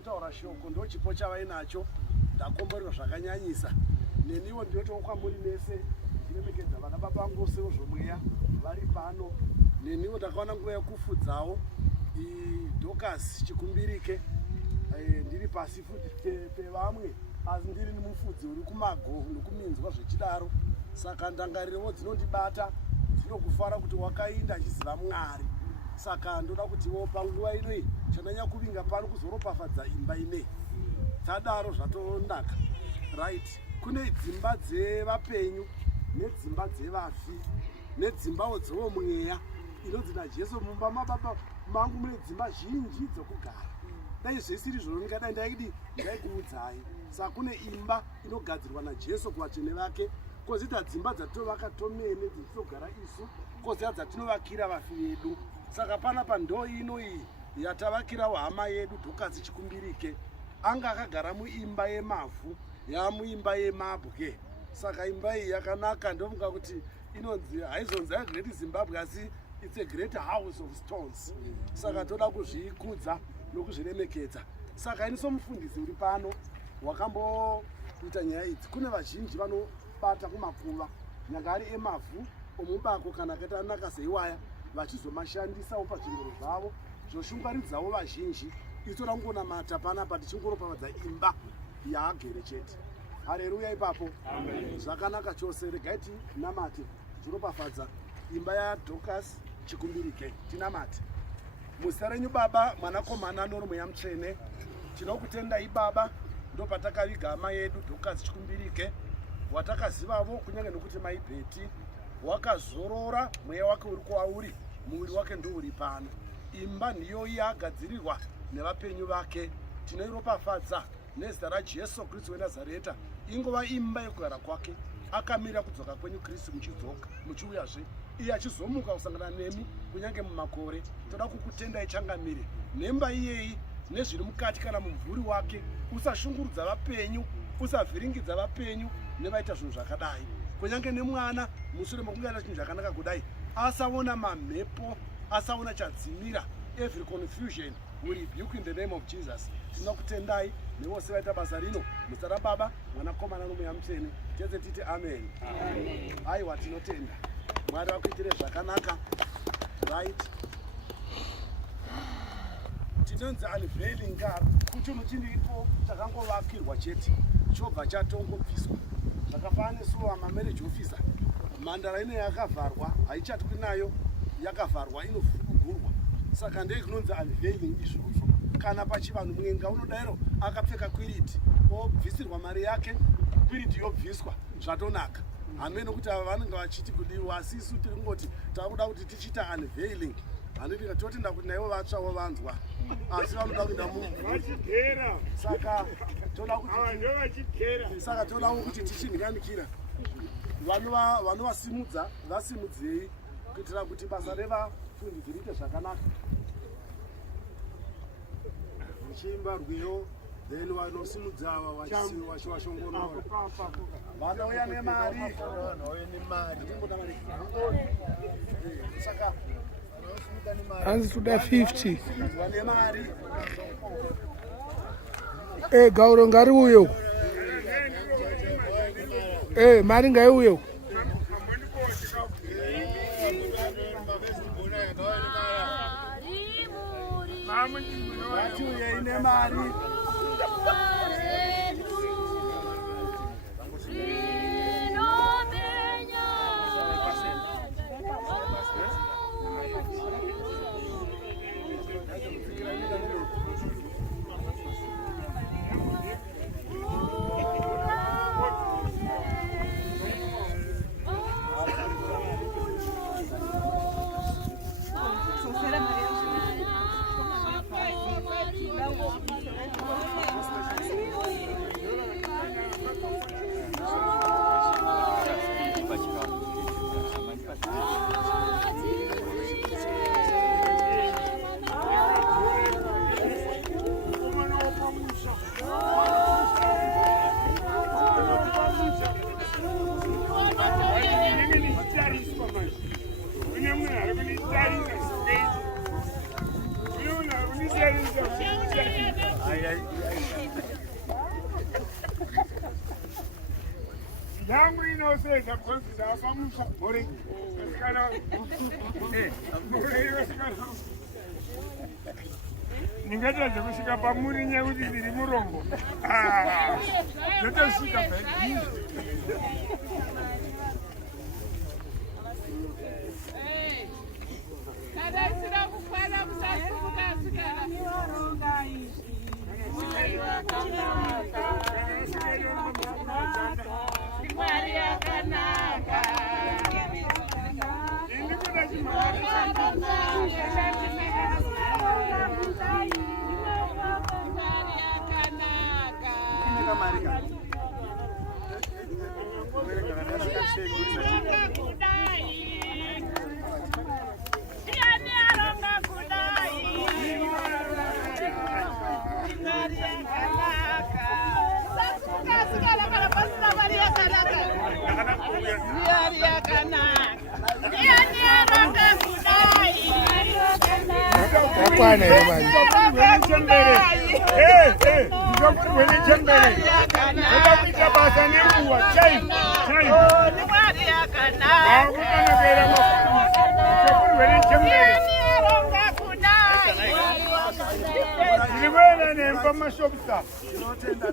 kutaura shoko ndo chipo chavainacho ndakomborerwa zvakanyanyisa neniwo ndinoto kwamuri nese ndiremekedza vana babangu seuzvomweya vari pano neniwo ndakaona nguva yekufudzawo Dorcas Chikumbirike ndiri pasi futi pevamwe asi ndiri mufudzi uri kumago nokuminzwa zvechidaro saka ndangarirewo dzinondibata dzinokufara kuti wakainda achiziva Mwari saka ndoda kutiwo panguva inoi chandanya kuvinga pano kuzoropafadza imba inei dzadaro zvatonaka right kune dzimba dzevapenyu nedzimba dzevafi nedzimbawo dzevomweya inonzi naJesu mumba mababa mangu mune dzimba zhinji dzokugara dai zvisiri zvino ndingadai ndaikuudzai saka kune imba inogadzirwa naJesu kuvatsvene vake kozita dzimba dzatinovaka tomene dzetinogara isu kozita dzatinovakira vafi vedu saka panapa ndo ino iyi yatavakirawo hama yedu Dorcas Chikumbirike anga akagara muimba yemavhu yamuimba yemabwe saka imba iyi yakanaka ndofunga kuti inonzi haizonzi aGreat Zimbabwe asi it's a great house of stones saka toda kuzvikudza nokuzviremekedza saka ini somufundisi uri pano wakamboita nyaya idzi kune vazhinji vanobata kumakuva nyanga ari emavhu omubako kana akaita anaka seiwaya vachizomashandisawo pazvingoro zvavo zvoshungaridzawo vazhinji itora kungonamata panapa tichingoropamadza imba yaagere chete haleluya ipapo zvakanaka chose regai tinamate tichiropafadza imba yaDorcas Chikumbirike tinamate muzita renyu Baba Mwanakomana noMweya Mutsvene tinokutendai Baba ndopatakaviga hama yedu Dorcas Chikumbirike watakazivavo kunyange nokuti maibheti wakazorora mweya wake uri kwauri muviri wake ndouri pano imba ndiyo yagadzirirwa nevapenyu vake tinoiropafadza nezita raJesu Kristu weNazareta ingova imba yekugara kwake akamira kudzoka kwenyu Kristu muchidzoka muchiuyazve iye achizomuka kusangana nemi kunyange mumakore toda kukutendai changamire nemba iyeyi nezviri mukati kana mumvuri wake usashungurudza vapenyu usavhiringidza vapenyu nevaita zvinhu zvakadai kunyange nemwana mushure mokunge aita chinhu zvakanaka kudai asaona mamhepo asaona chadzimira every confusion we rebuke in the name of Jesus tinokutendai nevose vaita basa rino muzita raBaba Mwanakomana noMweya Mutsvene tese titi amen aiwa tinotenda Mwari vakuitire zvakanaka right tinonzi unveiling God kuchinhu chiripo chakangovakirwa chete chobva chatongobviswa zvakafanana nesuwa mamarriage officer mhandara ino yakavharwa haichatwi nayo yakavharwa inofurugurwa saka ndei kunonzi unveiling izvozvo kana pachivanhu mwenga unodairo akapfeka kwiriti obvisirwa mari yake kwiriti yobviswa zvatonaka hamene nokuti ava vanenge vachiti kudiwa asi isu tiri kungoti takuda kuti tichiita unveiling handiti totenda kuti naivo vatsvawo vanzwa asi vanoda kuenda saka toda kuti tichinhikanikira vanovasimudza vasimudzei kuitira kuti basa revafundisi riite zvakanaka muchiimba rwiyo then vanosimudza ava vachivashongorora vanouya nemari saka hanzi toda 50 vanemari gauro ngariuye uko mari ngaiuye uko vatiuye ine mari yangu inoseza because ndafamusa muri kana muri kana ningatadza kusvika pamuri nyekuti ndiri murongo ndotosvika paiii kadaisira kufana kusasuka sikana Mwari yakanaka Yakwana ere mali. Ndakakuita basa nenguva chai. Ndivena nemba mashopisa. Tinotenda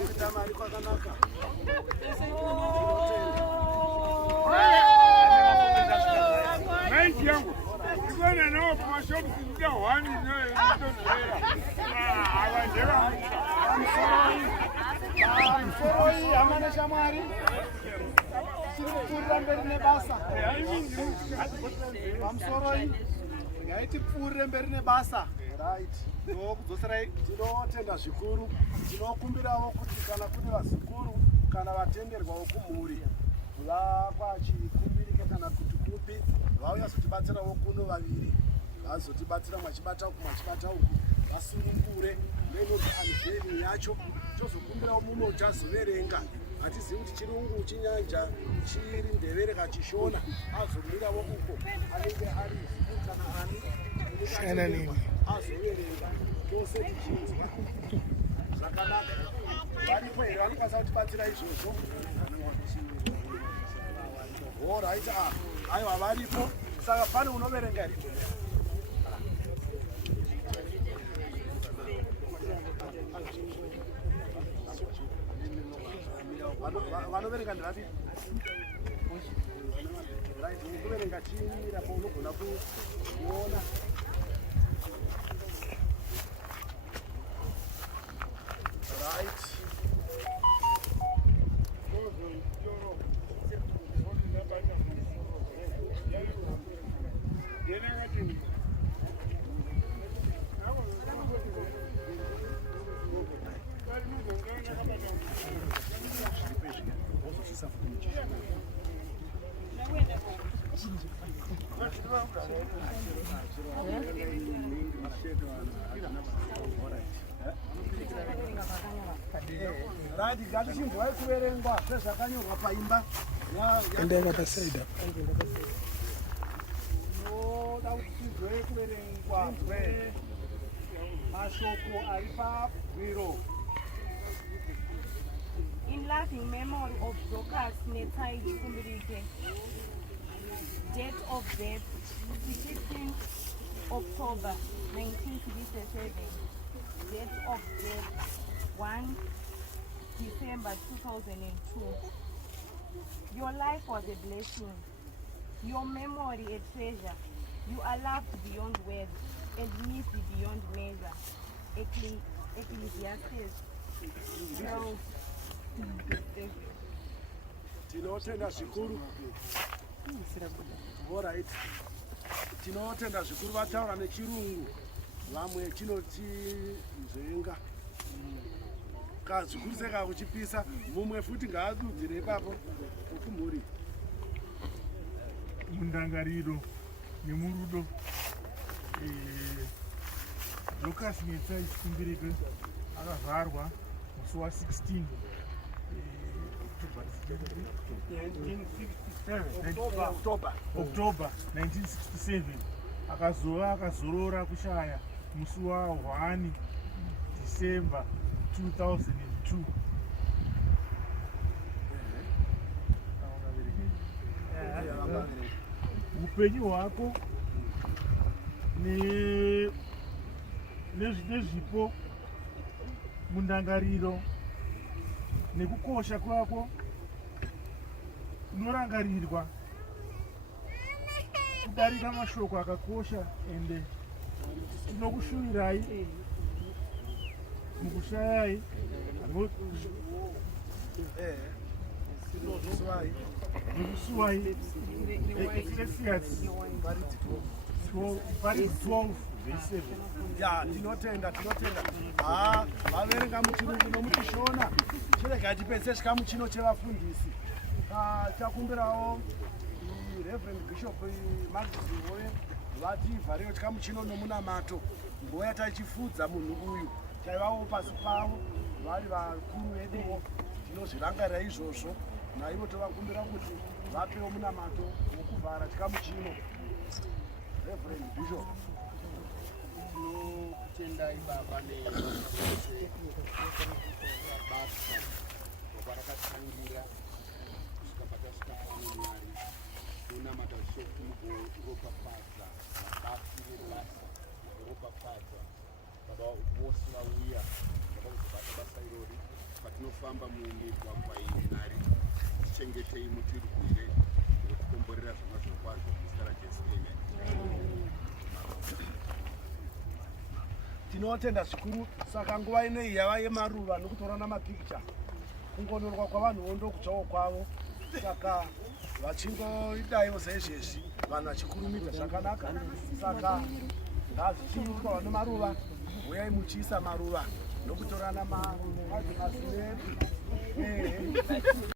kuita mari kwakanaka. Maiti yangu. Ndivena nawo pamashopisi ndida hwani notonhera. Avanjeva Msoroi hamana shamwari. Tiripfuurira mberi nebasa. Pamsoroi ngaitipfuurire mberi nebasa. Right. Ndokudzoserai. Tinotenda zvikuru. Tinokumbirawo kuti kana kune vazukuru kana vatenderwawo kumhuri vakwachikumbirike kana kuti kupi vauya kuzotibatsirawo kuno vaviri vazotibatsira mwachibata uku mwachibata uku vasunungure neinoti anzeni yacho tozokumbirawo mumwe uchazoverenga hatizivi kuti chirungu chinyanja chiri ndevere kachishona azomirawo uko anenge ari zikuru kana ani azoverenga tose tichinzwa zvakanaka varipo here vanokwanisa kutibatsira izvozvo Alright, aiwa varipo saka pane unoverenga here vanoverenga ndirapi kuverenga chini rapo unogona kuona right. Right, ngatichinzwai kuverengwa sezvakanyorwa paimba. Endeka pasaida. Noda kuti tinzwei kuverengwa mashoko ari pabwiro. In loving memory of Dorcas Netai Kumbirike, date of death 16 October 1967, date of death 1 December 2002. Your life was a blessing, your memory a treasure. You are loved beyond words and missed beyond measure. Ecclesiastes 12. Tinotenda zvikuru. Alright. Tinotenda zvikuru vataura nechirungu. Vamwe chinoti nzvenga. Kazvikuru seka kuchipisa mumwe futi ngaadudzire ipapo ukumhuri. Mundangariro nemurudo Dorcas Netai Kumbirike akavharwa musi wa16 October 1967 akazorora kushaya musi wa1 December 2002. Upenyu hwako nezvipo mundangariro nekukosha kwako unorangarirwa kudarika mashoko akakosha ende tinokushuvirai mukushayai nekusuwai Ecclesiastes 12:7. ya tinotenda vaverenga muchirungu nomuchishona chirega tipedze chikamu chino chevafundisi. Takumbirawo Reverend Bishop Maxiwe vativharewo chikamu chino nomunamato nguva yatachifudza munhu uyu chaivawo pasi pavo vari vakuru veduwo. Tinozvirangarira izvozvo naivo tovakumbira kuti vapewo munamato wokuvhara chikamu chino. Reverend Bishop. Tinotendai baba nevose vabasa vakarakatangira kusvika patasvika pano Mwari kunamata shoko mugoropafadza vabasi vebasa mugoropafadza baba vose vauya vada kuzobata basa irori patinofamba mumigwagwa iyi Mwari tichengetei mutirwire nekukomborera zvemazvo kwazvo muzita raJesu. Tinotenda zvikuru. Saka nguva inei yava yemaruva nokutorana mapikicha kungonyorwa kwavanhu ndokutsvawo kwavo. Saka vachingoidaiwo saizvezvi vanhu vachikurumidza zvakanaka. Saka ngazvichiitwa nemaruva, uyai muchiisa maruva nokutorana mazinepi.